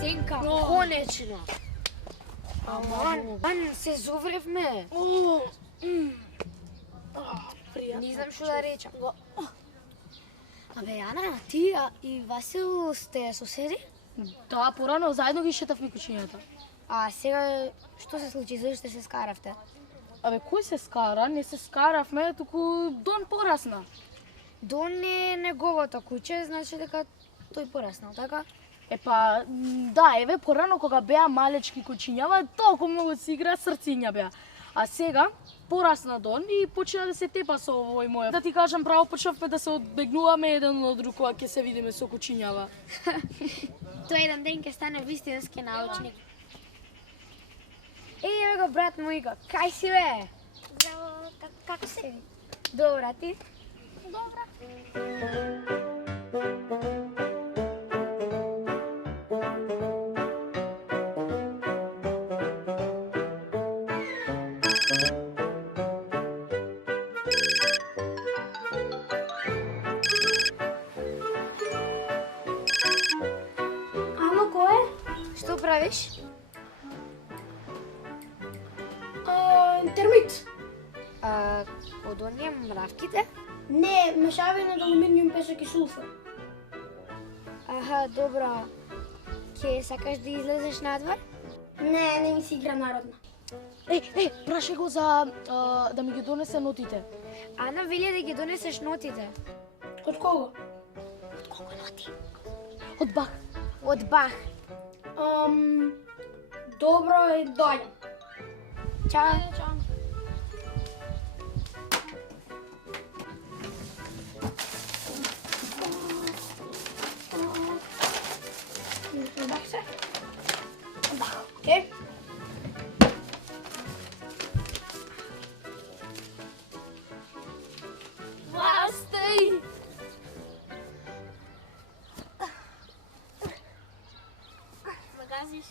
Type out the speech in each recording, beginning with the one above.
Сенка, конечно. Аман, се зовревме. Не знам што да речам. Абе, Ана, ти и Васил сте соседи? Да, порано заедно ги шетавме кучињата. А сега што се случи? Зашто се скаравте? Абе, кој се скара? Не се скаравме, туку Дон порасна. Дон не е неговото куче, значи дека тој пораснал, така? Епа, да, еве порано кога беа малечки кучињава, толку многу си игра, срциња беа. А сега порасна Дон и почна да се тепа со овој мој. Да ти кажам право, почнавме да се одбегнуваме еден од друг кога ќе се видиме со кучињава. Тој еден ден ќе стане вистински научник. Еве го брат мојко, кај си бе? Здраво, како си? Добра, ти? Добра. Ама кој е? Што правиш? Термит. Од оние мравките? Не, мешавина од алуминиум, песок и сулфур. Аха, добро. Ке сакаш да излезеш надвор? Не ми се игра народна. Прашај го за да ми ги донесе нотите. Ана вели да ги донесеш нотите. Од кого? Од колку ноти? Од Бах. Од Бах. Добро е дојдам. Чао. Чао. Бах се? Бах, окей. Властей! Магазиш?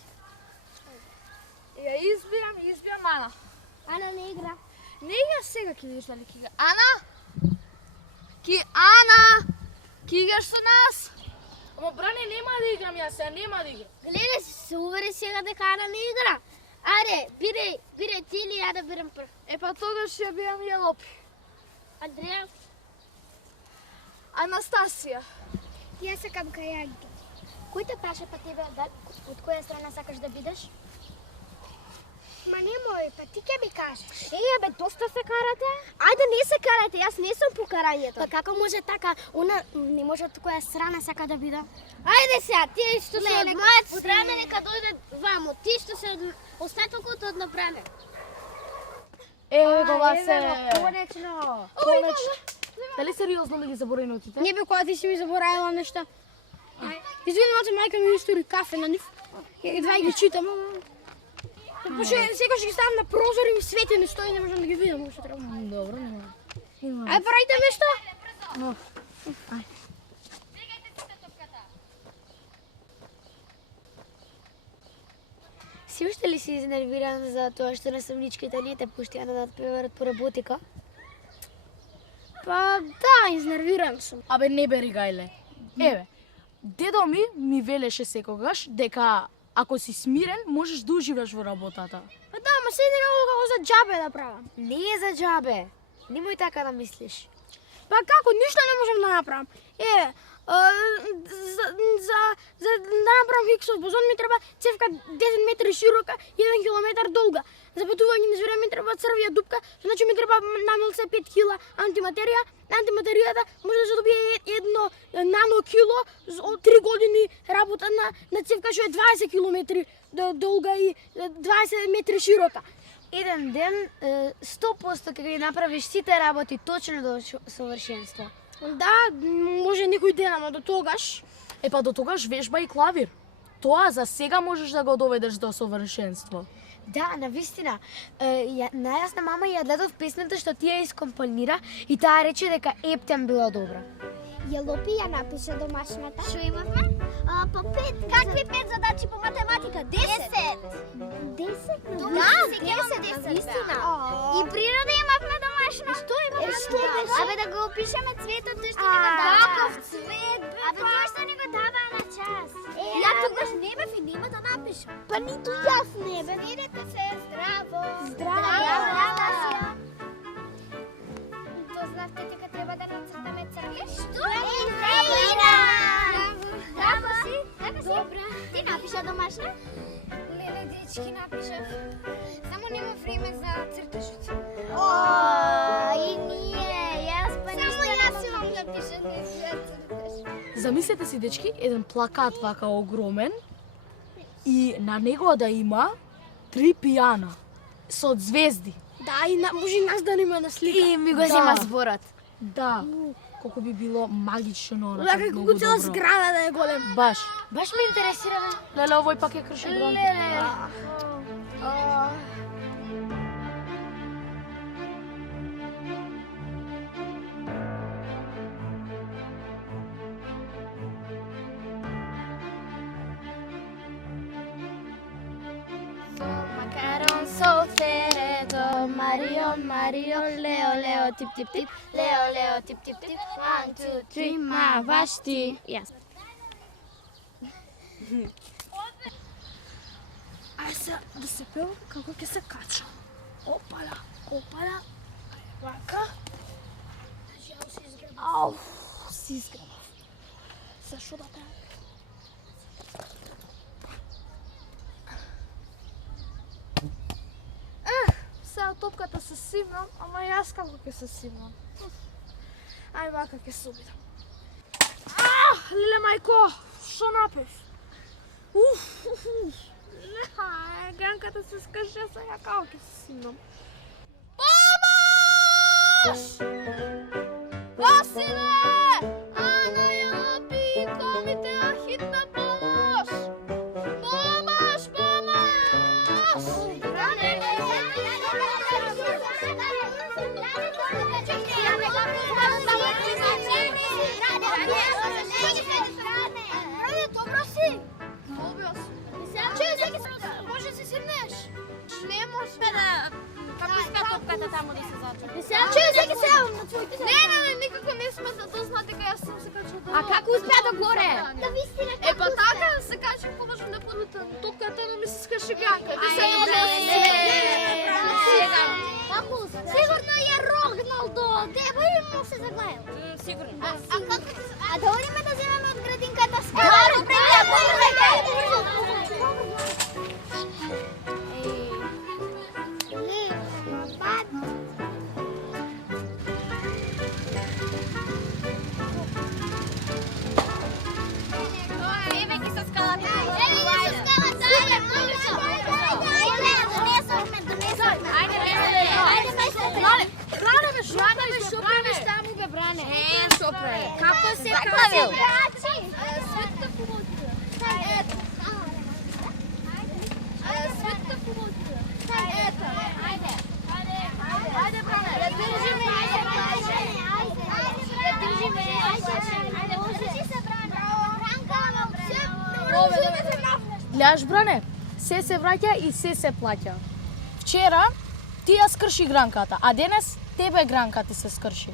Ја избијам Ана. Ана не игра. Не играш сега, ќе видиш дали ќе игра. Ана! Ана! Ќе играш со нас? Ама бране, нема да играм јас сега, нема да играм. Гледај, се увери сега дека Ана не игра. Аре, бире ти или ја да бирам прв. Епа тогаш ја бијам ја Лопи. Андреја? Анастасија. Јас сакам кајањето. Кој те праша па тебе, од која страна сакаш да бидеш? Ма немој, па ти ќе ми кажеш. Бе, доста се карате? Ајде, не се карате, јас не сум по карањето. Па како може така? Она не може од која страна сака да биде? Ајде сега, ти што се од мојот Време нека дојде вамо, ти што се од остатокот од направе. Еве го Васе. Конечно. Дали сериозно да ги заборави нотите? Не бе, кога ти си ми заборавила нешта. Извини, маче, мајка ми истори кафе на нив. Едва ги читам. Секој ќе ги ставам на прозор и ми свети не стои, не можам да ги видам што треба. Добро, нема. Ај правите нешто? Но. Си уште ли си изнервиран за тоа што на самничките не те пуштија да преварат по работика? Па да, изнервиран сум. Абе не бери гајле. Еве, дедо ми велеше секогаш дека ако си смирен, можеш да уживаш во работата. Па да, ма се не како за џабе да правам. Не е за џабе. Немој така да мислиш. Па како, ништо не можам да направам. За да направам Хигсов бозон ми треба цевка 10 метри широка и 1 километар долга. За патување низ време ми треба црвија дупка, значи ми треба намилце 5 кила антиматерија. Антиматеријата може да се добие едно нано кило од 3 години работа на цевка што е 20 километри долга и 20 метри широка. Еден ден 100% ќе ги направиш сите работи точно до совршенство. Да, може некој ден, ама до тогаш. Епа до тогаш вежба и клавир. Тоа за сега можеш да го доведеш до совршенство. Да, навистина. Најасна мама ја гледав песната што ти ја искомпонира и таа рече дека ептен била добра. Јелопи ја напиша домашната. Што имавме? По 5. Какви 5 задачи по математика? 10. 10? Да, 10. Истина. И природа имавме домашна. Што имавме? Абе да го опишеме цветот, тој што ни го дава. Каков цвет? Абе тој што ни го дава на час. Ја тогаш не бев и нема да напишам. Па ниту јас не бе. Смирете се, здраво. Здраво. То знавте дека треба да нацртаме црве? Што? Здраво си? Добра. Ти напиша домашна? Леле, дечки, напишав. Само нема време за цртежот. И ние, јас па ништо јас имам да пишам, не си ја црташ. Замислете си, дечки, еден плакат вака огромен и на него да има 3 пијана со звезди. Да, и може нас да нема на слика. И ми го Да. зема зборот. Да, колку би било магично, Да, како цела добро. зграда да е голем. Баш. Баш ме интересира, бе. Леле, овој пак е крши гран. Леле. Macaron solteredo, Marion, Marion, Leo, Leo, tip, tip, tip, Leo, Leo, tip, tip, tip, 1, 2, 3, маваш ти. Јас. Ај се да се пева како ќе се кача. Опала, опала. Вака. Ау, си изгребав. Зашо да те? Сега топката се симнам, ама јас како ќе се симнам. Ај вака ќе се обидам. Леле мајко, што напев? Гранката се скаже сега како ќе се симнам. Помош! Василе! Ана Јопи, комите на хитна помош! Помош, помош! Добро си? Добро си. Може се симнеш? Не може да... Како иска топката таму да се зачака? Чуј, сега севам на твоите. Не, никако не сме да дознат дека јас сум се качила долу. А како успеа до горе? Да вистина Е, па така се качи поможам да подлетам. Топката но ми се скаше гранка. Ви се Сега. Сигурно е Рогналдо. Деба и му се заглајал. Сигурно. А да одиме да земеме од градинката скара. Како се кажа? Гледаш, бране, се враќа и се плаќа. Вчера ти ја скрши гранката, а денес тебе гранката се скрши.